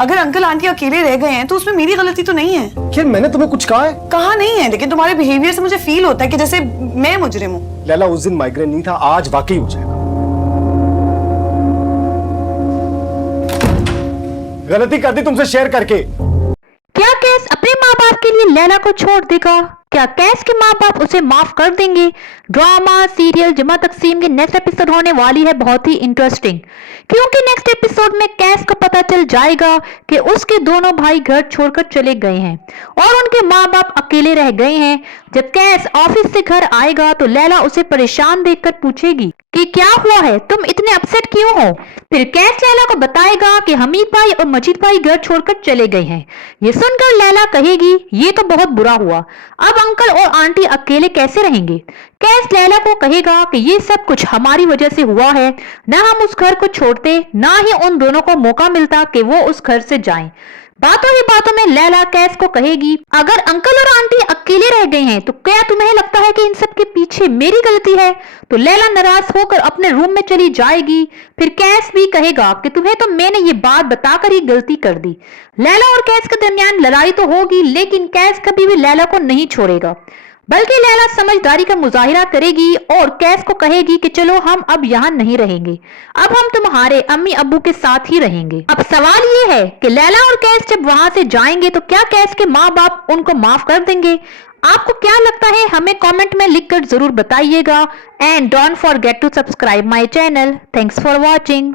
अगर uncle aunty अकेले रह गए हैं तो उसमें मेरी गलती तो नहीं है। यार मैंने तुम्हें कुछ कहा है? कहा नहीं है, लेकिन तुम्हारे बिहेवियर से मुझे फील होता है कि जैसे मैं मुजरिम हूँ। लैला उस दिन माइग्रेन नहीं था, आज वाकई हो जाएगा। गलती कर दी तुमसे शेयर करके। क्या कैस अपने माँ बाप के लिए लैला को छोड़ देगा? क्या कैस के माँ बाप उसे माफ कर देंगे? ड्रामा सीरियल जमा तकसीम की नेक्स्ट एपिसोड होने वाली है बहुत ही इंटरेस्टिंग, क्योंकि नेक्स्ट एपिसोड में कैस को पता चल जाएगा कि उसके दोनों भाई घर छोड़कर चले गए हैं और उनके माँ बाप अकेले रह गए हैं। जब कैस ऑफिस से घर आएगा तो लैला उसे परेशान देखकर पूछेगी कि क्या हुआ है, तुम इतने अपसेट क्यों हो? फिर कैस लैला को बताएगा कि हमीद भाई और मजीद भाई घर छोड़कर चले गए हैं। ये सुनकर लैला कहेगी ये तो बहुत बुरा हुआ, अब अंकल और आंटी अकेले कैसे रहेंगे? कैस लैला को कहेगा कि ये सब कुछ हमारी वजह से हुआ है, ना हम उस घर को छोड़ते ना ही उन दोनों को मौका मिलता कि वो उस घर से जाएं। बातों ही बातों में लैला कैस को कहेगी अगर अंकल और आंटी अकेले रह गए हैं तो क्या तुम्हें लगता है कि इन सब के पीछे मेरी गलती है? तो लैला नाराज होकर अपने रूम में चली जाएगी। फिर कैस भी कहेगा कि तुम्हें तो मैंने ये बात बताकर ही गलती कर दी। लैला और कैस के दरमियान लड़ाई तो होगी, लेकिन कैस कभी भी लैला को नहीं छोड़ेगा, बल्कि लैला समझदारी का मुजाहिरा करेगी और कैस को कहेगी कि चलो हम अब यहाँ नहीं रहेंगे, अब हम तुम्हारे अम्मी अब्बू के साथ ही रहेंगे। अब सवाल ये है कि लैला और कैस जब वहां से जाएंगे तो क्या कैस के माँ बाप उनको माफ कर देंगे? आपको क्या लगता है हमें कमेंट में लिखकर जरूर बताइएगा। And don't forget to subscribe my channel. Thanks for watching.